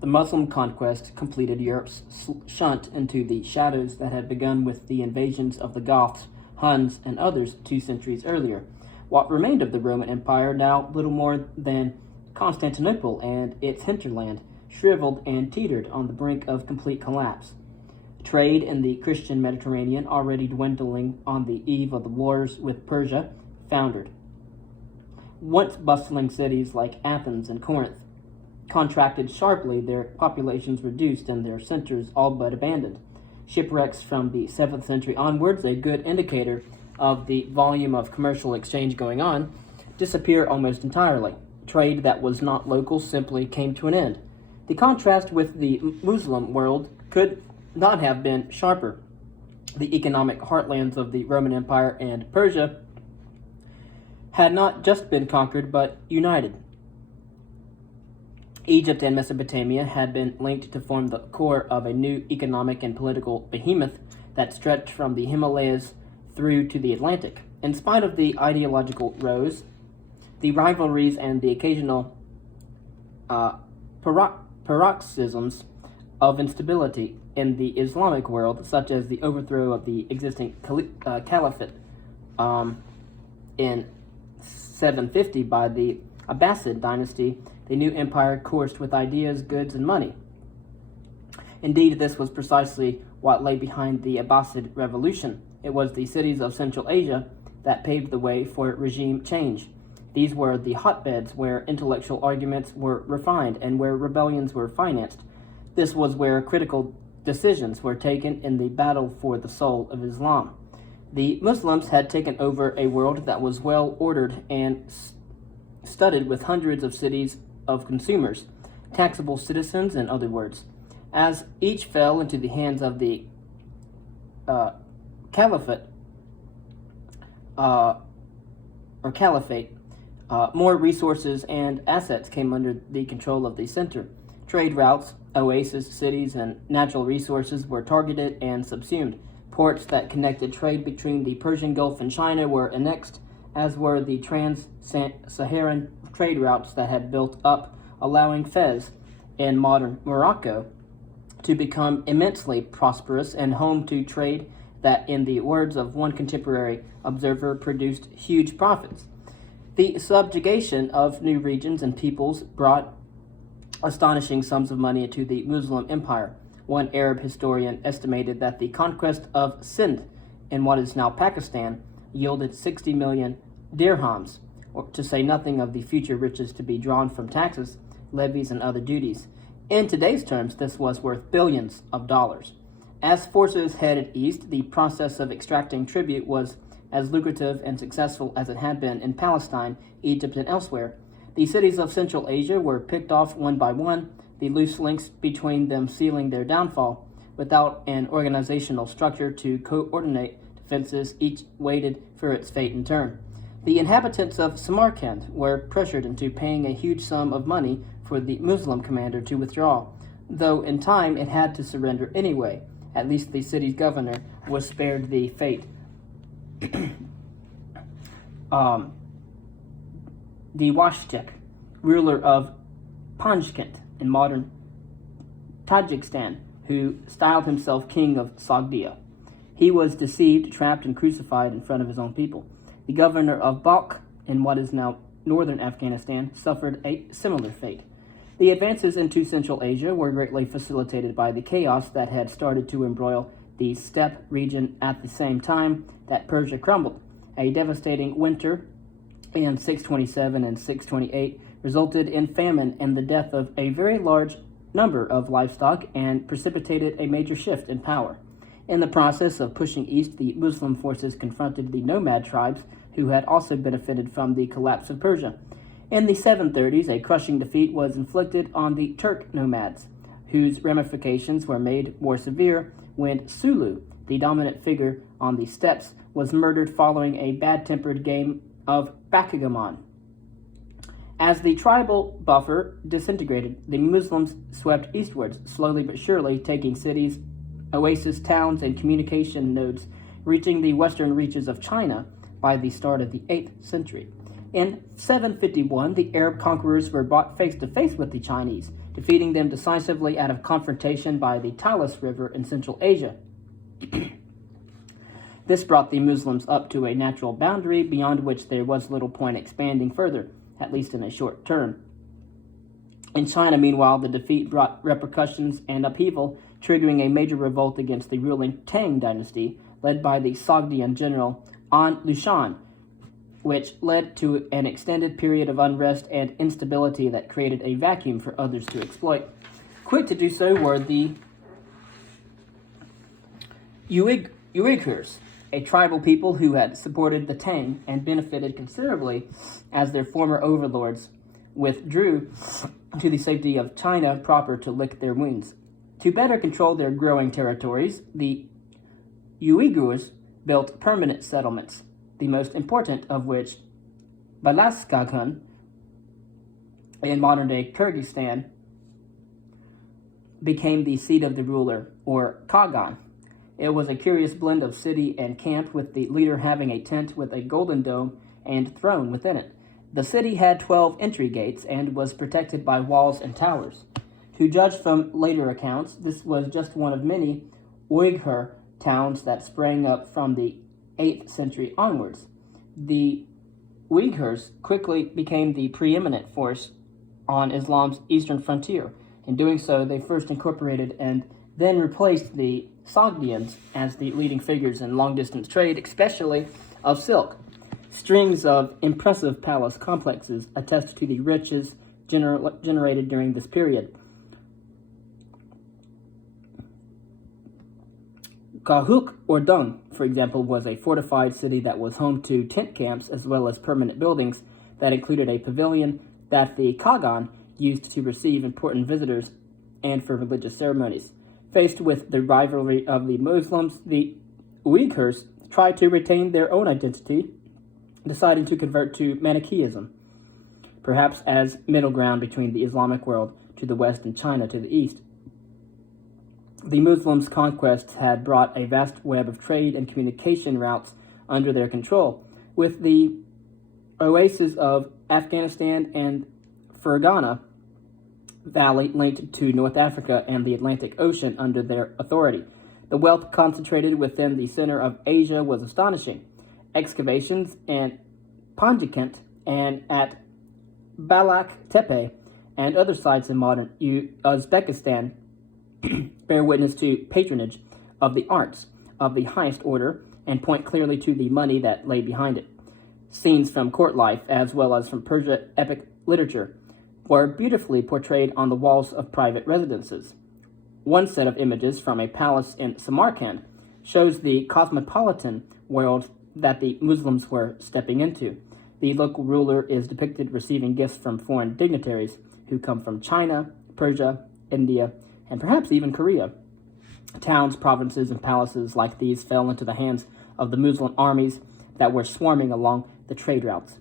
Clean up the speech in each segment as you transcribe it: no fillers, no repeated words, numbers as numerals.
The Muslim conquest completed Europe's shunt into the shadows that had begun with the invasions of the Goths, Huns, and others 2 centuries earlier. What remained of the Roman Empire, now little more than Constantinople and its hinterland, shriveled and teetered on the brink of complete collapse. Trade in the Christian Mediterranean, already dwindling on the eve of the wars with Persia, foundered. Once bustling cities like Athens and Corinth contracted sharply, their populations reduced and their centers all but abandoned. Shipwrecks from the 7th century onwards, a good indicator of the volume of commercial exchange going on, disappear almost entirely. Trade that was not local simply came to an end. The contrast with the Muslim world could not have been sharper. The economic heartlands of the Roman Empire and Persia had not just been conquered but united. Egypt and Mesopotamia had been linked to form the core of a new economic and political behemoth that stretched from the Himalayas through to the Atlantic. In spite of the ideological rows, the rivalries, and the occasional paroxysms of instability in the Islamic world, such as the overthrow of the existing caliphate in 750 by the Abbasid dynasty, the new empire coursed with ideas, goods, and money. Indeed, this was precisely what lay behind the Abbasid revolution. It was the cities of Central Asia that paved the way for regime change. These were the hotbeds where intellectual arguments were refined and where rebellions were financed. This was where critical decisions were taken in the battle for the soul of Islam. The Muslims had taken over a world that was well ordered and studded with hundreds of cities of consumers, taxable citizens, in other words. As each fell into the hands of the caliphate, more resources and assets came under the control of the center. Trade routes, oasis cities, and natural resources were targeted and subsumed. Ports that connected trade between the Persian Gulf and China were annexed, as were the trans-Saharan trade routes that had built up, allowing Fez in modern Morocco to become immensely prosperous and home to trade that, in the words of one contemporary observer, produced huge profits. The subjugation of new regions and peoples brought astonishing sums of money into the Muslim empire. One Arab historian estimated that the conquest of Sindh, in what is now Pakistan, yielded 60 million dirhams, to say nothing of the future riches to be drawn from taxes, levies, and other duties. In today's terms, this was worth billions of dollars. As forces headed east, the process of extracting tribute was as lucrative and successful as it had been in Palestine, Egypt, and elsewhere. The cities of Central Asia were picked off one by one, the loose links between them sealing their downfall. Without an organizational structure to coordinate defenses, each waited for its fate in turn. The inhabitants of Samarkand were pressured into paying a huge sum of money for the Muslim commander to withdraw, though in time it had to surrender anyway. At least the city's governor was spared the fate. The Washchek, ruler of Panjkent in modern Tajikistan, who styled himself king of Sogdia. He was deceived, trapped, and crucified in front of his own people. The governor of Balkh, in what is now northern Afghanistan, suffered a similar fate. The advances into Central Asia were greatly facilitated by the chaos that had started to embroil the steppe region at the same time that Persia crumbled. A devastating winter in 627 and 628 resulted in famine and the death of a very large number of livestock and precipitated a major shift in power. In the process of pushing east, the Muslim forces confronted the nomad tribes who had also benefited from the collapse of Persia. In the 730s, a crushing defeat was inflicted on the Turk nomads, whose ramifications were made more severe when Sulu, the dominant figure on the steppes, was murdered following a bad-tempered game of backgammon. As the tribal buffer disintegrated, the Muslims swept eastwards, slowly but surely, taking cities, oasis towns, and communication nodes, reaching the western reaches of China by the start of the 8th century. In 751, the Arab conquerors were brought face to face with the Chinese, defeating them decisively out of confrontation by the Talas River in Central Asia. This brought the Muslims up to a natural boundary beyond which there was little point expanding further, at least in a short term. In China, meanwhile, the defeat brought repercussions and upheaval, triggering a major revolt against the ruling Tang dynasty, led by the Sogdian general An Lushan, which led to an extended period of unrest and instability that created a vacuum for others to exploit. Quick to do so were the Uyghurs, a tribal people who had supported the Tang and benefited considerably as their former overlords withdrew to the safety of China proper to lick their wounds. To better control their growing territories, the Uyghurs built permanent settlements, the most important of which, Balaskakhan, in modern-day Kyrgyzstan, became the seat of the ruler, or Kagan. It was a curious blend of city and camp, with the leader having a tent with a golden dome and throne within it. The city had 12 entry gates and was protected by walls and towers. To judge from later accounts, this was just one of many Uyghur towns that sprang up from the 8th century onwards. The Uyghurs quickly became the preeminent force on Islam's eastern frontier. In doing so, they first incorporated and then replaced the Sogdians as the leading figures in long-distance trade, especially of silk. Strings of impressive palace complexes attest to the riches generated during this period. Kahuk or Dung, for example, was a fortified city that was home to tent camps as well as permanent buildings that included a pavilion that the Kagan used to receive important visitors and for religious ceremonies. Faced with the rivalry of the Muslims, the Uyghurs tried to retain their own identity, deciding to convert to Manichaeism, perhaps as middle ground between the Islamic world to the west and China to the east. The Muslims' conquests had brought a vast web of trade and communication routes under their control, with the oases of Afghanistan and Fergana Valley linked to North Africa and the Atlantic Ocean under their authority. The wealth concentrated within the center of Asia was astonishing. Excavations in Panjikent and at Balak Tepe and other sites in modern Uzbekistan bear witness to patronage of the arts of the highest order and point clearly to the money that lay behind it. Scenes from court life, as well as from Persian epic literature, were beautifully portrayed on the walls of private residences. One set of images from a palace in Samarkand shows the cosmopolitan world that the Muslims were stepping into. The local ruler is depicted receiving gifts from foreign dignitaries who come from China, Persia, India, and perhaps even Korea. Towns, provinces, and palaces like these fell into the hands of the Muslim armies that were swarming along the trade routes.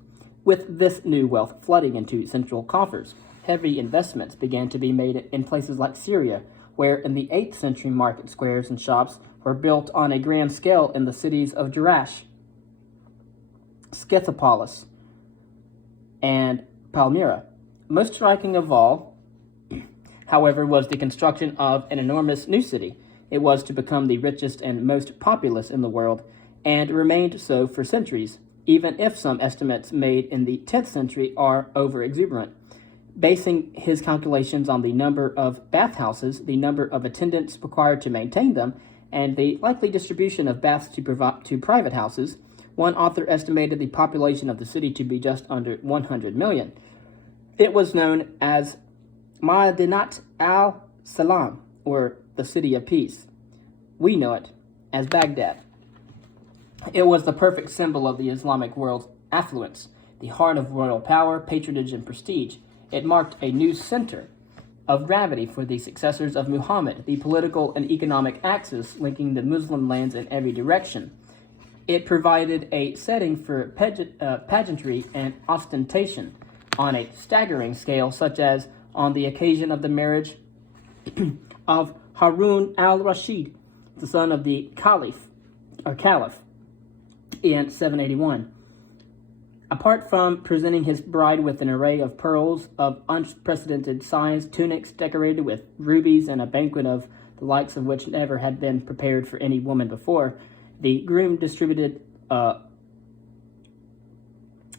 With this new wealth flooding into central coffers, heavy investments began to be made in places like Syria, where in the 8th century market squares and shops were built on a grand scale in the cities of Jerash, Scythopolis, and Palmyra. Most striking of all, however, was the construction of an enormous new city. It was to become the richest and most populous in the world, and remained so for centuries, even if some estimates made in the 10th century are over-exuberant. Basing his calculations on the number of bathhouses, the number of attendants required to maintain them, and the likely distribution of baths to private houses, one author estimated the population of the city to be just under 100 million. It was known as Madinat al-Salam, or the City of Peace. We know it as Baghdad. It was the perfect symbol of the Islamic world's affluence, the heart of royal power, patronage, and prestige. It marked a new center of gravity for the successors of Muhammad, the political and economic axis linking the Muslim lands in every direction. It provided a setting for pageantry and ostentation on a staggering scale, such as on the occasion of the marriage of Harun al-Rashid, the son of the Caliph, in 781. Apart from presenting his bride with an array of pearls of unprecedented size, tunics decorated with rubies, and a banquet of the likes of which never had been prepared for any woman before, the groom distributed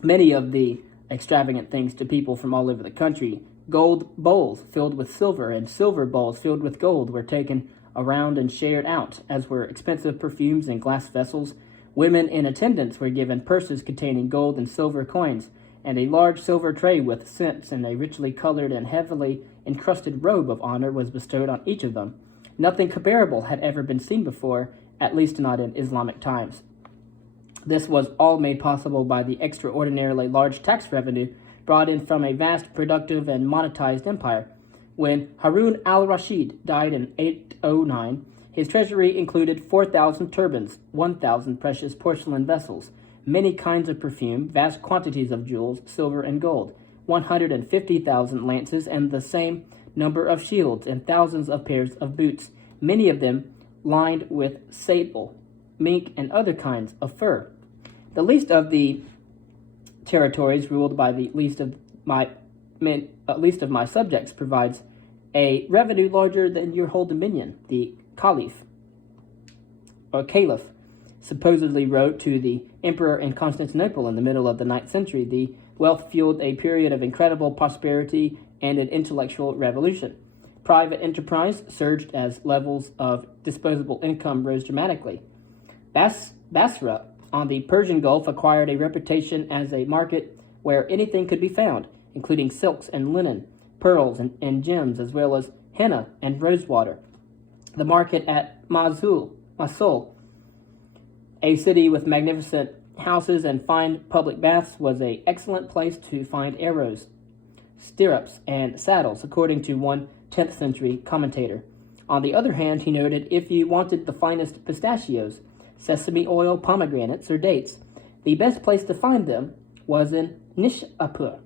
many of the extravagant things to people from all over the country. Gold bowls filled with silver and silver bowls filled with gold were taken around and shared out, as were expensive perfumes in glass vessels. Women in attendance were given purses containing gold and silver coins, and a large silver tray with scents, and a richly colored and heavily encrusted robe of honor was bestowed on each of them. Nothing comparable had ever been seen before, at least not in Islamic times. This was all made possible by the extraordinarily large tax revenue brought in from a vast, productive, and monetized empire. When Harun al-Rashid died in 809, his treasury included 4,000 turbans, 1,000 precious porcelain vessels, many kinds of perfume, vast quantities of jewels, silver and gold, 150,000 lances, and the same number of shields, and thousands of pairs of boots, many of them lined with sable, mink, and other kinds of fur. The least of the territories ruled by the least of my subjects provides a revenue larger than your whole dominion. The caliph supposedly wrote to the emperor in Constantinople in the middle of the 9th century. The wealth fueled a period of incredible prosperity and an intellectual revolution. Private enterprise surged as levels of disposable income rose dramatically. Basra on the Persian Gulf acquired a reputation as a market where anything could be found, including silks and linen, pearls and gems, as well as henna and rosewater. The market at Mosul, a city with magnificent houses and fine public baths, was an excellent place to find arrows, stirrups, and saddles, according to one 10th century commentator. On the other hand, he noted, if you wanted the finest pistachios, sesame oil, pomegranates, or dates, the best place to find them was in Nishapur.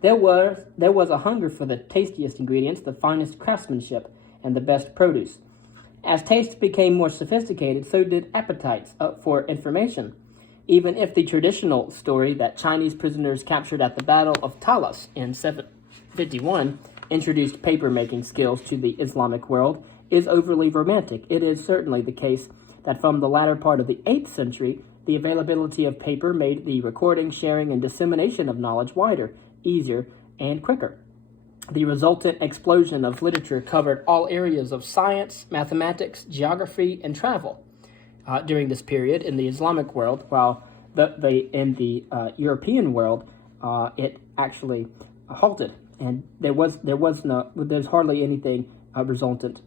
There was a hunger for the tastiest ingredients, the finest craftsmanship, and the best produce. As tastes became more sophisticated, so did appetites for information. Even if the traditional story that Chinese prisoners captured at the Battle of Talas in 751 introduced paper-making skills to the Islamic world is overly romantic, it is certainly the case that from the latter part of the 8th century, the availability of paper made the recording, sharing, and dissemination of knowledge wider, easier, and quicker. The resultant explosion of literature covered all areas of science, mathematics, geography, and travel during this period in the Islamic world, while in the European world, it actually halted, and there's hardly anything resultant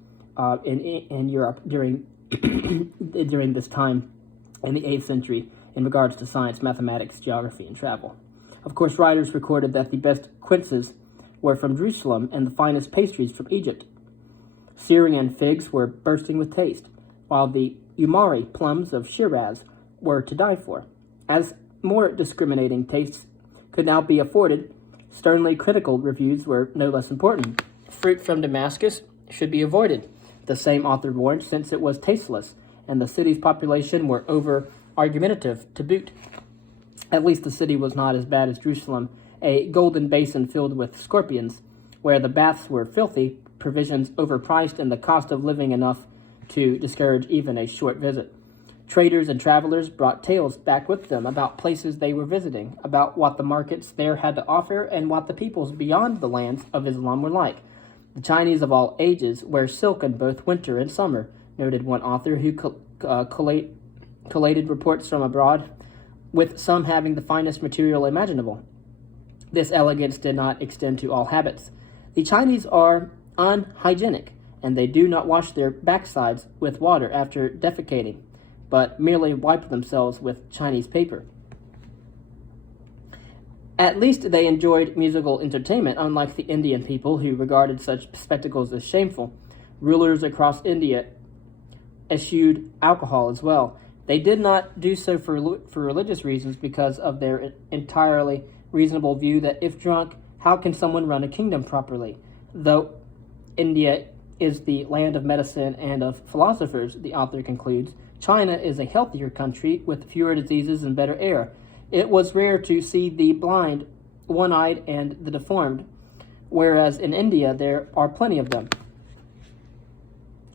in Europe during during this time in the 8th century in regards to science, mathematics, geography, and travel. Of course, writers recorded that the best quinces were from Jerusalem and the finest pastries from Egypt. Syrian figs were bursting with taste, while the Umari plums of Shiraz were to die for. As more discriminating tastes could now be afforded, sternly critical reviews were no less important. Fruit from Damascus should be avoided, the same author warned, since it was tasteless, and the city's population were over-argumentative to boot. At least the city was not as bad as Jerusalem, a golden basin filled with scorpions, where the baths were filthy, provisions overpriced, and the cost of living enough to discourage even a short visit. Traders and travelers brought tales back with them about places they were visiting, about what the markets there had to offer, and what the peoples beyond the lands of Islam were like. The Chinese of all ages wear silk in both winter and summer, noted one author who collated reports from abroad, with some having the finest material imaginable. This elegance did not extend to all habits. The Chinese are unhygienic, and they do not wash their backsides with water after defecating, but merely wipe themselves with Chinese paper. At least they enjoyed musical entertainment, unlike the Indian people, who regarded such spectacles as shameful. Rulers across India eschewed alcohol as well. They did not do so for religious reasons, because of their entirely reasonable view that if drunk, how can someone run a kingdom properly? Though India is the land of medicine and of philosophers, the author concludes, China is a healthier country with fewer diseases and better air. It was rare to see the blind, one-eyed, and the deformed, whereas in India there are plenty of them.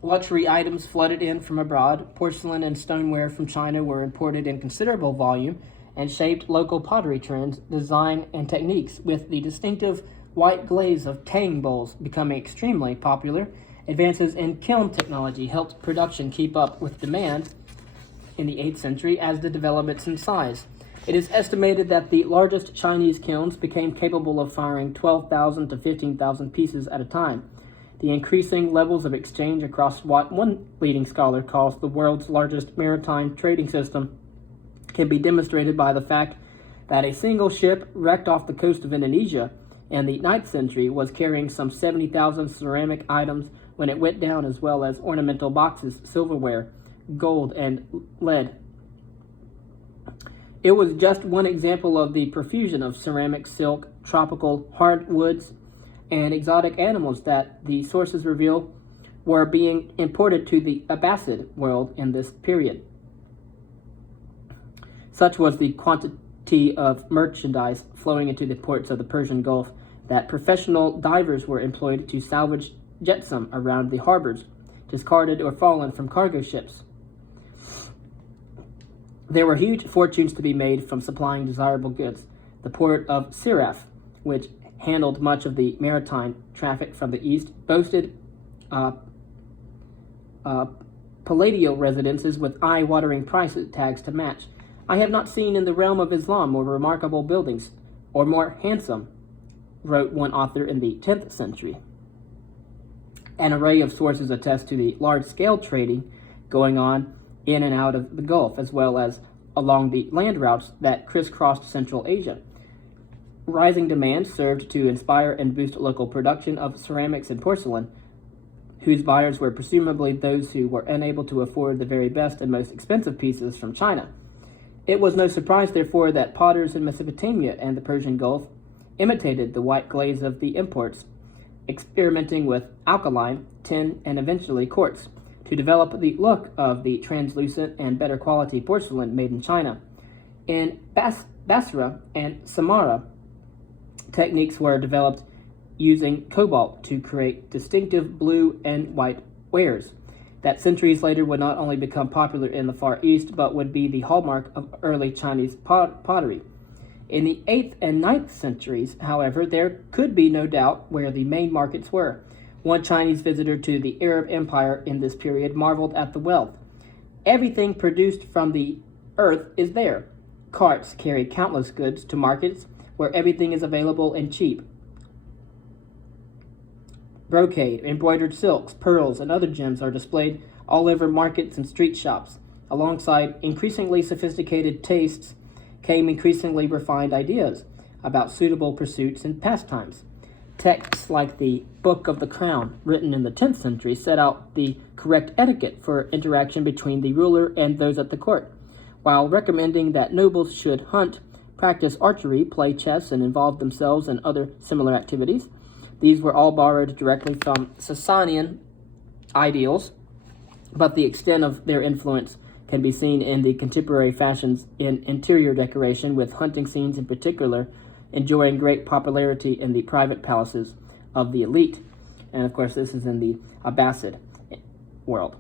Luxury items flooded in from abroad. Porcelain and stoneware from China were imported in considerable volume and shaped local pottery trends, design, and techniques, with the distinctive white glaze of tang bowls becoming extremely popular. Advances in kiln technology helped production keep up with demand in the 8th century, as did developments in size. It is estimated that the largest Chinese kilns became capable of firing 12,000 to 15,000 pieces at a time. The increasing levels of exchange across what one leading scholar calls the world's largest maritime trading system can be demonstrated by the fact that a single ship wrecked off the coast of Indonesia in the 9th century was carrying some 70,000 ceramic items when it went down, as well as ornamental boxes, silverware, gold, and lead. It was just one example of the profusion of ceramic, silk, tropical hardwoods, and exotic animals that the sources reveal were being imported to the Abbasid world in this period. Such was the quantity of merchandise flowing into the ports of the Persian Gulf that professional divers were employed to salvage jetsam around the harbors, discarded or fallen from cargo ships. There were huge fortunes to be made from supplying desirable goods. The port of Siraf, which handled much of the maritime traffic from the east, boasted palladial residences with eye-watering price tags to match. I have not seen in the realm of Islam more remarkable buildings, or more handsome, wrote one author in the 10th century. An array of sources attest to the large-scale trading going on in and out of the Gulf, as well as along the land routes that crisscrossed Central Asia. Rising demand served to inspire and boost local production of ceramics and porcelain, whose buyers were presumably those who were unable to afford the very best and most expensive pieces from China. It was no surprise, therefore, that potters in Mesopotamia and the Persian Gulf imitated the white glaze of the imports, experimenting with alkaline, tin, and eventually quartz, to develop the look of the translucent and better quality porcelain made in China. In Basra and Samarra, techniques were developed using cobalt to create distinctive blue and white wares that centuries later would not only become popular in the Far East, but would be the hallmark of early Chinese pottery. In the 8th and 9th centuries, however, there could be no doubt where the main markets were. One Chinese visitor to the Arab Empire in this period marveled at the wealth. Everything produced from the earth is there. Carts carry countless goods to markets where everything is available and cheap. Brocade, embroidered silks, pearls, and other gems are displayed all over markets and street shops. Alongside increasingly sophisticated tastes came increasingly refined ideas about suitable pursuits and pastimes. Texts like the Book of the Crown, written in the 10th century, set out the correct etiquette for interaction between the ruler and those at the court, while recommending that nobles should hunt, practice archery, play chess, and involve themselves in other similar activities. These were all borrowed directly from Sasanian ideals, but the extent of their influence can be seen in the contemporary fashions in interior decoration, with hunting scenes in particular enjoying great popularity in the private palaces of the elite. And of course, this is in the Abbasid world.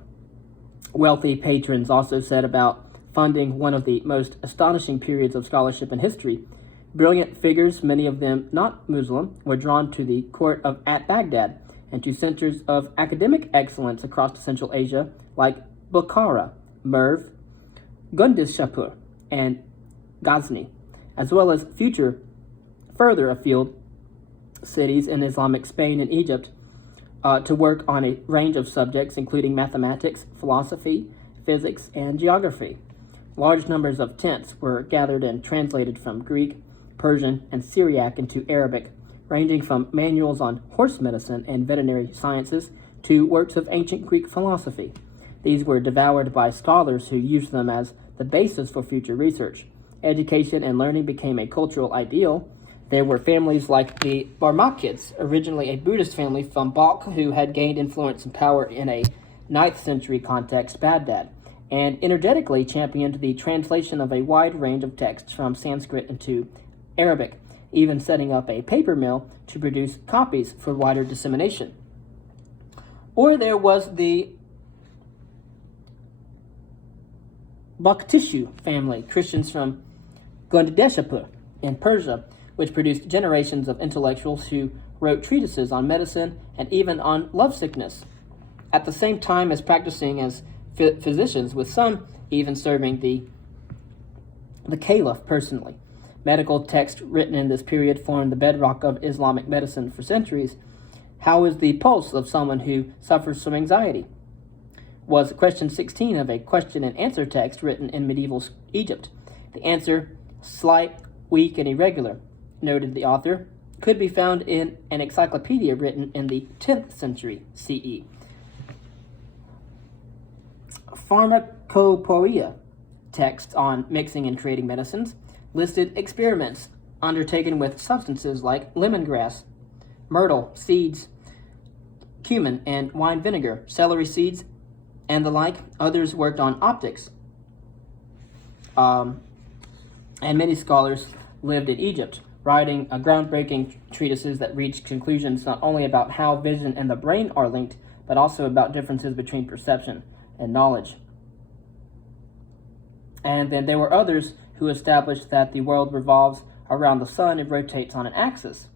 Wealthy patrons also set about funding one of the most astonishing periods of scholarship in history. Brilliant figures, many of them not Muslim, were drawn to the court at Baghdad and to centers of academic excellence across Central Asia like Bukhara, Merv, Gundishapur, and Ghazni, as well as further afield cities in Islamic Spain and Egypt, to work on a range of subjects including mathematics, philosophy, physics, and geography. Large numbers of tents were gathered and translated from Greek, Persian, and Syriac into Arabic, ranging from manuals on horse medicine and veterinary sciences to works of ancient Greek philosophy. These were devoured by scholars who used them as the basis for future research. Education and learning became a cultural ideal. There were families like the Barmakids, originally a Buddhist family from Balkh, who had gained influence and power in a 9th century context, Baghdad, and energetically championed the translation of a wide range of texts from Sanskrit into Arabic, even setting up a paper mill to produce copies for wider dissemination. Or there was the Bakhtishu family, Christians from Gandeshapur in Persia, which produced generations of intellectuals who wrote treatises on medicine and even on lovesickness, at the same time as practicing as physicians, with some even serving the caliph personally. Medical texts written in this period formed the bedrock of Islamic medicine for centuries. How is the pulse of someone who suffers from anxiety? Was question 16 of a question and answer text written in medieval Egypt. The answer, slight, weak, and irregular, noted the author, could be found in an encyclopedia written in the 10th century CE. Pharmacopoeia texts on mixing and creating medicines listed experiments undertaken with substances like lemongrass, myrtle seeds, cumin, and wine vinegar, celery seeds, and the like. Others worked on optics, and many scholars lived in Egypt, writing groundbreaking treatises that reached conclusions not only about how vision and the brain are linked, but also about differences between perception and knowledge. And then there were others who established that the world revolves around the sun and rotates on an axis.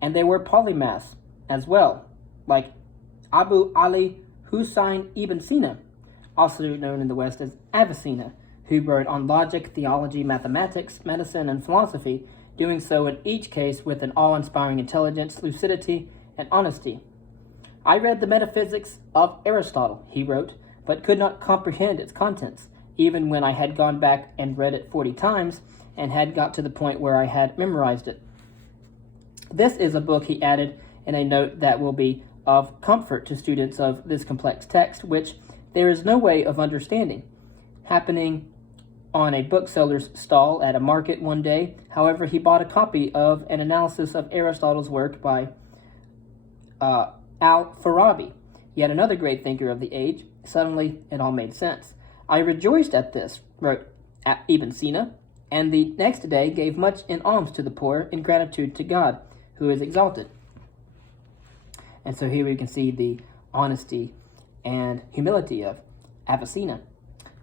And there were polymaths as well, like Abu Ali Hussein ibn Sina, also known in the West as Avicenna, who wrote on logic, theology, mathematics, medicine, and philosophy, doing so in each case with an awe-inspiring intelligence, lucidity, and honesty. I read the Metaphysics of Aristotle, he wrote, but could not comprehend its contents, even when I had gone back and read it 40 times and had got to the point where I had memorized it. This is a book, he added in a note, that will be of comfort to students of this complex text, which there is no way of understanding. Happening on a bookseller's stall at a market one day, however, he bought a copy of an analysis of Aristotle's work by Al-Farabi, yet another great thinker of the age. Suddenly, it all made sense. I rejoiced at this, wrote Ibn Sina, and the next day gave much in alms to the poor in gratitude to God, who is exalted. And so here we can see the honesty and humility of Avicenna.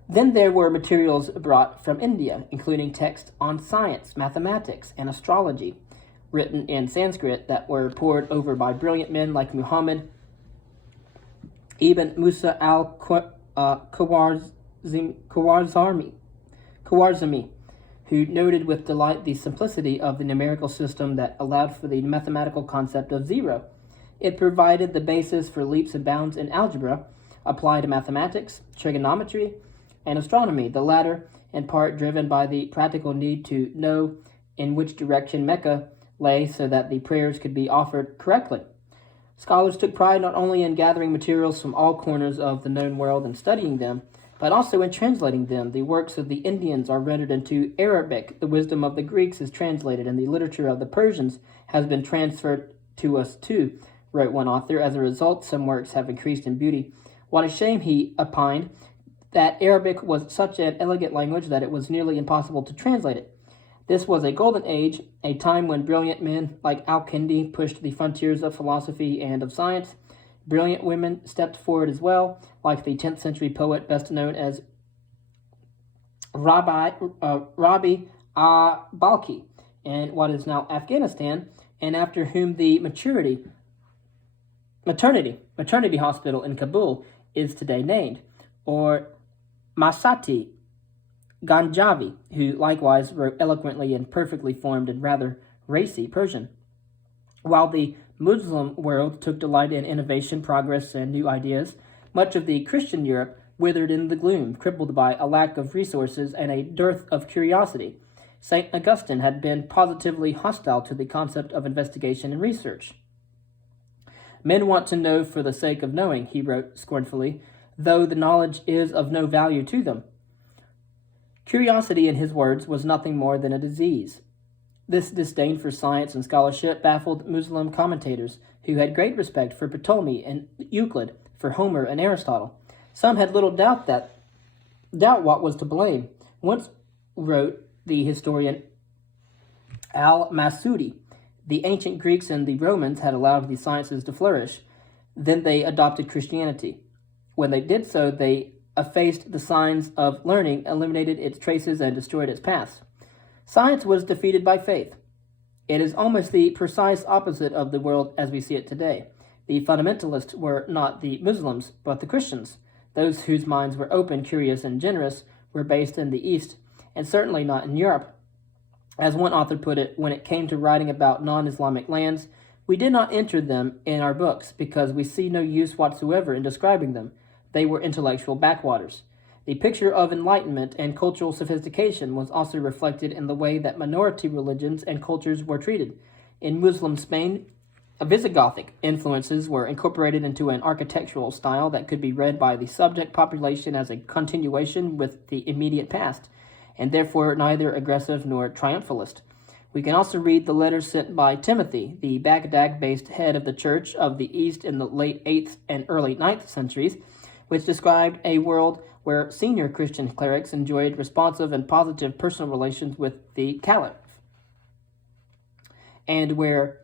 Then there were materials brought from India, including texts on science, mathematics, and astrology, written in Sanskrit, that were pored over by brilliant men like Muhammad ibn Musa al-Khwarizmi, who noted with delight the simplicity of the numerical system that allowed for the mathematical concept of zero. It provided the basis for leaps and bounds in algebra, applied to mathematics, trigonometry, and astronomy, the latter in part driven by the practical need to know in which direction Mecca lay so that the prayers could be offered correctly. Scholars took pride not only in gathering materials from all corners of the known world and studying them, but also in translating them. The works of the Indians are rendered into Arabic, the wisdom of the Greeks is translated, and the literature of the Persians has been transferred to us too, wrote one author. As a result, some works have increased in beauty. What a shame, he opined, that Arabic was such an elegant language that it was nearly impossible to translate it. This was a golden age, a time when brilliant men like Al-Kindi pushed the frontiers of philosophy and of science. Brilliant women stepped forward as well, like the 10th century poet best known as Rabi Balkhi in what is now Afghanistan, and after whom the maternity hospital in Kabul is today named, or Masati Ganjavi, who likewise wrote eloquently and perfectly formed and rather racy Persian. While the Muslim world took delight in innovation, progress, and new ideas, much of the Christian Europe withered in the gloom, crippled by a lack of resources and a dearth of curiosity. St. Augustine had been positively hostile to the concept of investigation and research. Men want to know for the sake of knowing, he wrote scornfully, though the knowledge is of no value to them. Curiosity, in his words, was nothing more than a disease. This disdain for science and scholarship baffled Muslim commentators, who had great respect for Ptolemy and Euclid, for Homer and Aristotle. Some had little doubt that doubt what was to blame. Once wrote the historian Al-Masudi, the ancient Greeks and the Romans had allowed the sciences to flourish. Then they adopted Christianity. When they did so, they effaced the signs of learning, eliminated its traces, and destroyed its past. Science was defeated by faith. It is almost the precise opposite of the world as we see it today. The fundamentalists were not the Muslims, but the Christians. Those whose minds were open, curious, and generous were based in the East, and certainly not in Europe. As one author put it, when it came to writing about non-Islamic lands, we did not enter them in our books because we see no use whatsoever in describing them. They were intellectual backwaters. The picture of enlightenment and cultural sophistication was also reflected in the way that minority religions and cultures were treated. In Muslim Spain, Visigothic influences were incorporated into an architectural style that could be read by the subject population as a continuation with the immediate past, and therefore neither aggressive nor triumphalist. We can also read the letters sent by Timothy, the Baghdad-based head of the Church of the East in the late 8th and early 9th centuries, which described a world where senior Christian clerics enjoyed responsive and positive personal relations with the Caliph, and where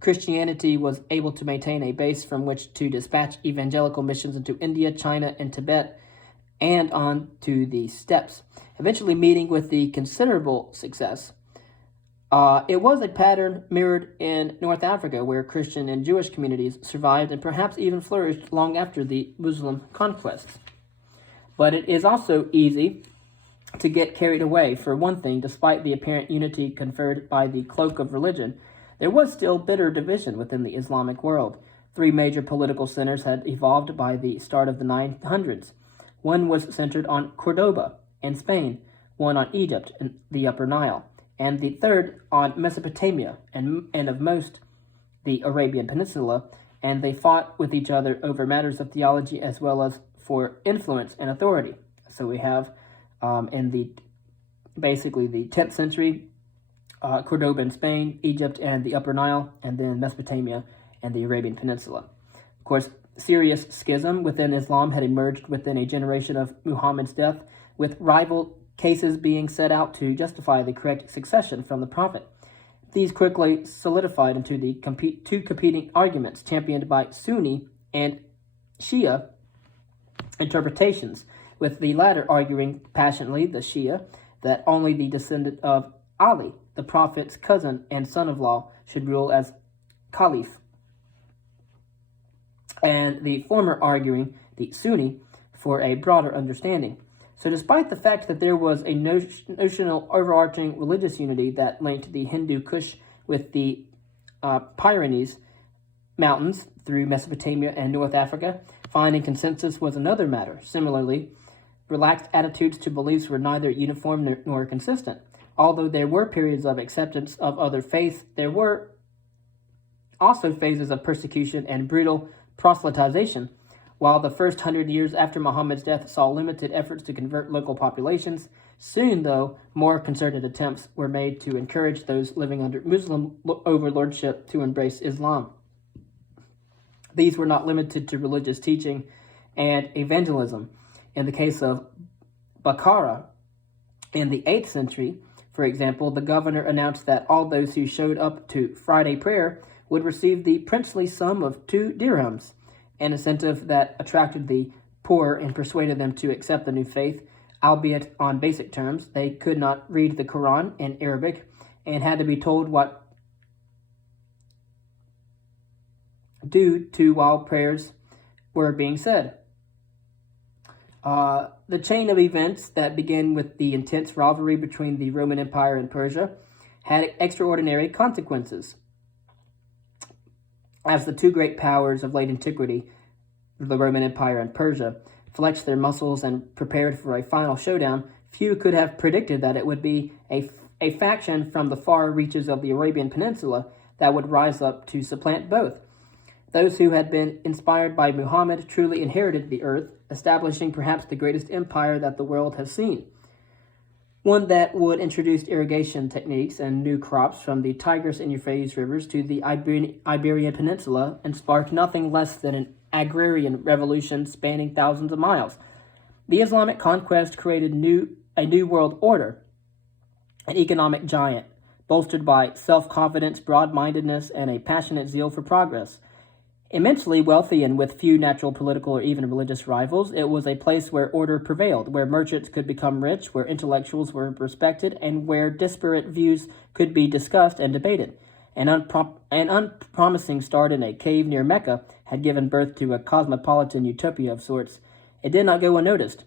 Christianity was able to maintain a base from which to dispatch evangelical missions into India, China, and Tibet, and on to the steppes, eventually meeting with the considerable success. It was a pattern mirrored in North Africa, where Christian and Jewish communities survived and perhaps even flourished long after the Muslim conquests. But it is also easy to get carried away. For one thing, despite the apparent unity conferred by the cloak of religion, there was still bitter division within the Islamic world. Three major political centers had evolved by the start of the 900s. One was centered on Cordoba in Spain, one on Egypt and the Upper Nile, and the third on Mesopotamia and of most the Arabian Peninsula, and they fought with each other over matters of theology as well as for influence and authority. So we have in the 10th century, Cordoba in Spain, Egypt and the Upper Nile, and then Mesopotamia and the Arabian Peninsula. Of course, serious schism within Islam had emerged within a generation of Muhammad's death, with rival cases being set out to justify the correct succession from the Prophet. These quickly solidified into the two competing arguments championed by Sunni and Shia interpretations, with the latter arguing passionately, the Shia, that only the descendant of Ali, the Prophet's cousin and son-in-law, should rule as Caliph, and the former arguing, the Sunni, for a broader understanding. So despite the fact that there was a notional overarching religious unity that linked the Hindu Kush with the Pyrenees Mountains through Mesopotamia and North Africa, finding consensus was another matter. Similarly, relaxed attitudes to beliefs were neither uniform nor consistent. Although there were periods of acceptance of other faiths, there were also phases of persecution and brutal proselytization. While the first 100 years after Muhammad's death saw limited efforts to convert local populations, soon, though, more concerted attempts were made to encourage those living under Muslim overlordship to embrace Islam. These were not limited to religious teaching and evangelism. In the case of Bukhara, in the 8th century, for example, the governor announced that all those who showed up to Friday prayer would receive the princely sum of 2 dirhams, an incentive that attracted the poor and persuaded them to accept the new faith, albeit on basic terms. They could not read the Quran in Arabic and had to be told what do to while prayers were being said. The chain of events that began with the intense rivalry between the Roman Empire and Persia had extraordinary consequences. As the two great powers of late antiquity, the Roman Empire and Persia, flexed their muscles and prepared for a final showdown, few could have predicted that it would be a faction from the far reaches of the Arabian Peninsula that would rise up to supplant both. Those who had been inspired by Muhammad truly inherited the earth, establishing perhaps the greatest empire that the world has seen. One that would introduce irrigation techniques and new crops from the Tigris and Euphrates rivers to the Iberian Peninsula and spark nothing less than an agrarian revolution spanning thousands of miles. The Islamic conquest created a new world order, an economic giant, bolstered by self-confidence, broad-mindedness, and a passionate zeal for progress. Immensely wealthy and with few natural political or even religious rivals, it was a place where order prevailed, where merchants could become rich, where intellectuals were respected, and where disparate views could be discussed and debated. An unpromising start in a cave near Mecca had given birth to a cosmopolitan utopia of sorts. It did not go unnoticed.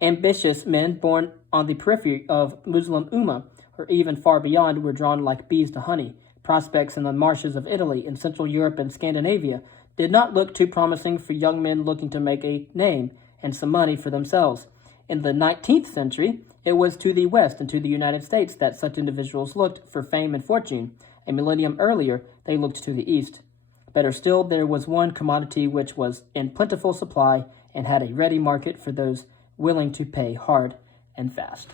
Ambitious men born on the periphery of Muslim Ummah, or even far beyond, were drawn like bees to honey. Prospects in the marshes of Italy, in Central Europe, and Scandinavia did not look too promising for young men looking to make a name and some money for themselves. In the 19th century, it was to the West and to the United States that such individuals looked for fame and fortune. A millennium earlier, they looked to the East. Better still, there was one commodity which was in plentiful supply and had a ready market for those willing to pay hard and fast.